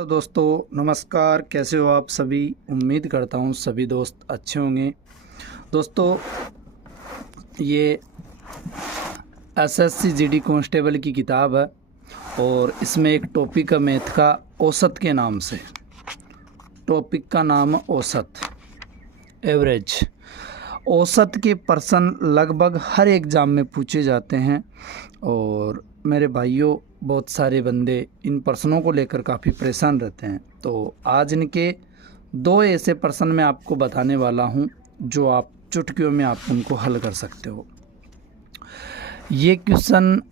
तो दोस्तों नमस्कार, कैसे हो आप सभी। उम्मीद करता हूँ सभी दोस्त अच्छे होंगे। दोस्तों ये एसएससी जीडी कांस्टेबल की किताब है और इसमें एक टॉपिक है मैथ का औसत के नाम से। टॉपिक का नाम है औसत, एवरेज। औसत के प्रश्न लगभग हर एग्ज़ाम में पूछे जाते हैं और मेरे भाइयों बहुत सारे बंदे इन प्रश्नों को लेकर काफ़ी परेशान रहते हैं। तो आज इनके दो ऐसे प्रश्न मैं आपको बताने वाला हूं जो आप चुटकियों में आप उनको हल कर सकते हो। ये क्वेश्चन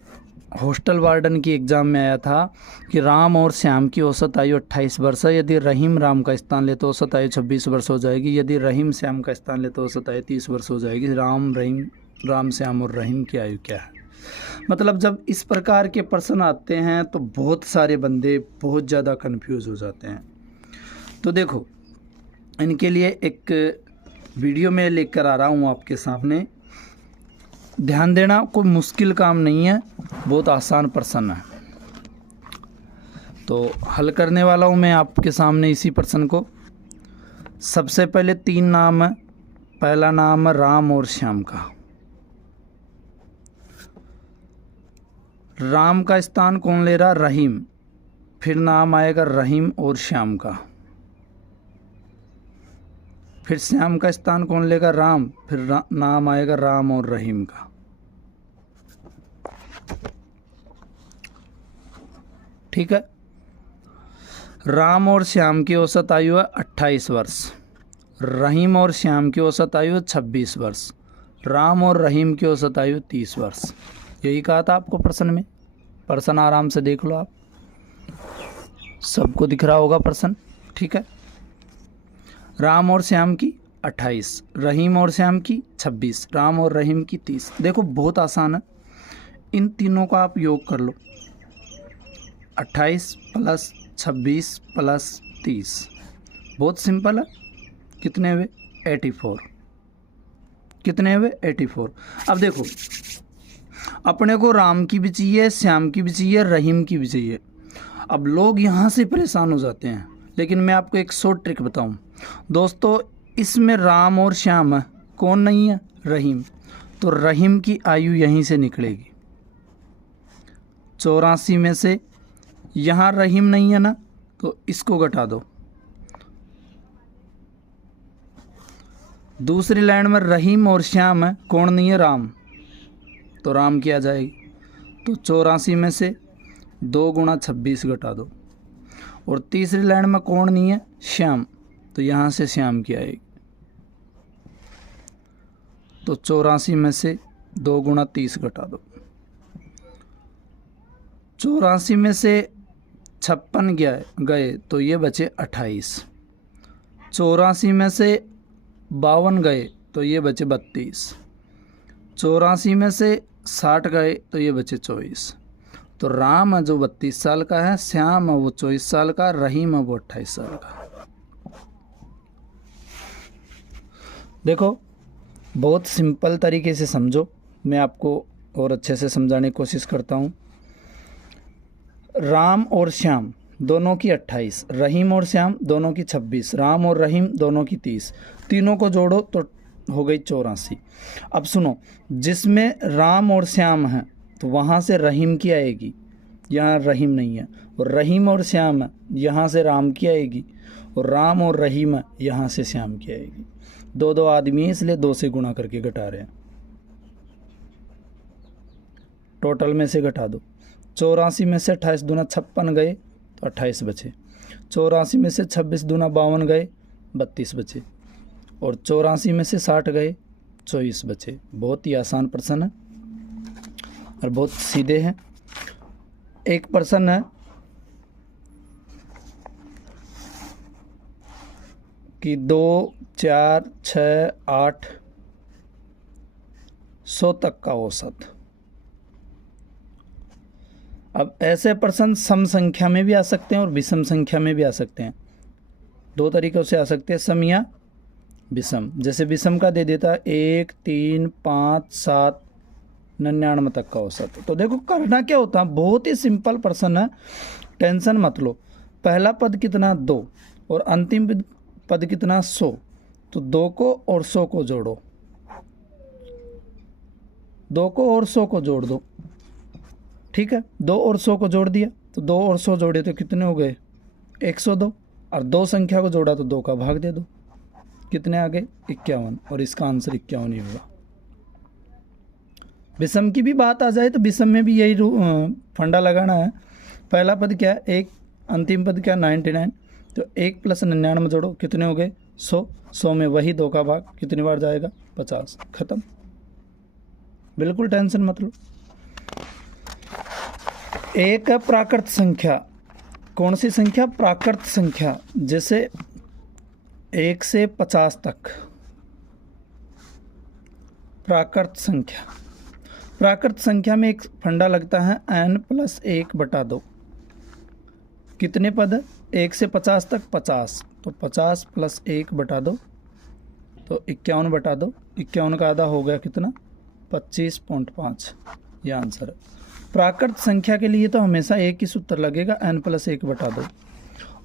हॉस्टल वार्डन की एग्ज़ाम में आया था कि राम और श्याम की औसत आयु 28 वर्ष है। यदि रहीम राम का स्थान ले तो औसत आयु 26 वर्ष हो जाएगी। यदि रहीम श्याम का स्थान ले तो औसत आयु 30 वर्ष हो जाएगी। राम श्याम और रहीम की आयु क्या है। मतलब जब इस प्रकार के प्रश्न आते हैं तो बहुत सारे बंदे बहुत ज़्यादा कंफ्यूज हो जाते हैं। तो देखो, इनके लिए एक वीडियो में लेकर आ रहा हूँ आपके सामने। ध्यान देना, कोई मुश्किल काम नहीं है, बहुत आसान प्रश्न है। तो हल करने वाला हूँ मैं आपके सामने इसी प्रश्न को। सबसे पहले 3 नाम है। पहला नाम है राम और श्याम का। राम का स्थान कौन ले रहा? रहीम। फिर नाम आएगा रहीम और श्याम का। फिर श्याम का स्थान कौन लेगा? राम। फिर नाम आएगा राम और रहीम का। ठीक है। राम और श्याम की औसत आयु है 28 वर्ष। रहीम और श्याम की औसत आयु है 26 वर्ष। राम और रहीम की औसत आयु 30 वर्ष। यही कहा था आपको प्रश्न में। प्रश्न आराम से देख लो आप, सबको दिख रहा होगा प्रश्न। ठीक है। राम और श्याम की 28, रहीम और श्याम की 26, राम और रहीम की 30। देखो बहुत आसान है, इन तीनों का आप योग कर लो। 28 प्लस 26 प्लस 30, बहुत सिंपल है। कितने हुए? 84। कितने हुए? 84। अब देखो, अपने को राम की भी चाहिए, श्याम की भी चाहिए, रहीम की भी चाहिए। अब लोग यहाँ से परेशान हो जाते हैं, लेकिन मैं आपको एक शॉर्ट ट्रिक बताऊं। दोस्तों इसमें राम और श्याम है, कौन नहीं है? रहीम। तो रहीम की आयु यहीं से निकलेगी। 84 में से यहाँ रहीम नहीं है ना, तो इसको घटा दो। दूसरी लाइन में रहीम और श्याम है, कौन नहीं है? राम। तो राम की आ जाएगी। तो 84 में से 2 गुणा 26 घटा दो। और तीसरी लाइन में कौन नहीं है? श्याम। तो यहाँ से श्याम की आएगी। तो 84 में से 2 गुणा 30 घटा दो। 84 में से 56 गए तो ये बचे 28। 84 में से 52 गए तो ये बचे 32। 84 में से 60 गए तो ये बचे 24। तो राम है जो 32 साल का है, श्याम है वो 24 साल का, रहीम है वो 28 साल का। देखो बहुत सिंपल तरीके से समझो, मैं आपको और अच्छे से समझाने की कोशिश करता हूँ। राम और श्याम दोनों की 28, रहीम और श्याम दोनों की 26, राम और रहीम दोनों की 30। तीनों को जोड़ो तो हो गई 84। अब सुनो, जिसमें राम और श्याम हैं तो वहाँ से रहीम की आएगी, यहाँ रहीम नहीं है। और रहीम और श्याम है, यहाँ से राम की आएगी। और राम और रहीम है, यहाँ से श्याम की आएगी। 2 आदमी है, इसलिए 2 से गुणा करके घटा रहे हैं। टोटल में से घटा दो। 84 में से 28 दूना 56 गए तो 28 बचे। 84 में से 26 दूना 52 गए, 32 बचे। और 84 में से 60 गए, 24 बचे। बहुत ही आसान प्रश्न है और बहुत सीधे हैं। एक प्रश्न है कि 2, 4, 6, 8, 100 तक का औसत। अब ऐसे प्रश्न सम संख्या में भी आ सकते हैं और विषम संख्या में भी आ सकते हैं। 2 तरीकों से आ सकते हैं, सम या विषम। जैसे विषम का दे देता 1, 3, 5, 7, 99 तक का औसत। तो देखो करना क्या होता है, बहुत ही सिंपल प्रश्न है, टेंशन मत लो। पहला पद कितना 2 और अंतिम पद कितना 100, तो 2 को और 100 को जोड़ो, 2 को और 100 को जोड़ दो। ठीक है, 2 और 100 को जोड़ दिया, तो 2 और 100 जोड़े तो कितने हो गए 102, और 2 संख्या को जोड़ा तो 2 का भाग दे दो, कितने आ गए 51, और इसका आंसर 51 ही होगा। विषम की भी बात आ जाए तो विषम में भी यही फंडा लगाना है। पहला पद क्या है 1, अंतिम पद क्या 99, तो 1 + 99 जोड़ो, कितने हो गए 100, 100 में वही 2 का भाग कितनी बार जाएगा 50, खत्म, बिल्कुल टेंशन मत लो। एक प्राकृत संख्या, कौन सी संख्या प्राकृत संख्या, जैसे 1 से 50 तक प्राकृत संख्या। प्राकृत संख्या में एक फंडा लगता है n + 1/2, कितने पद 1 से 50 तक 50, तो 50 + 1/2, तो 51/2, 51 का आधा हो गया कितना 25.5, ये आंसर है। प्राकृत संख्या के लिए तो हमेशा एक ही सूत्र लगेगा n + 1/2।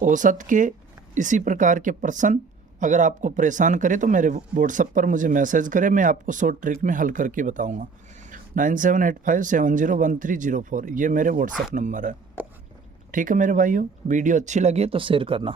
औसत के इसी प्रकार के प्रश्न अगर आपको परेशान करे तो मेरे व्हाट्सएप पर मुझे मैसेज करें, मैं आपको शॉर्ट ट्रिक में हल करके बताऊंगा। 9785701304 ये मेरे व्हाट्सएप नंबर है। ठीक है मेरे भाइयों, वीडियो अच्छी लगी तो शेयर करना।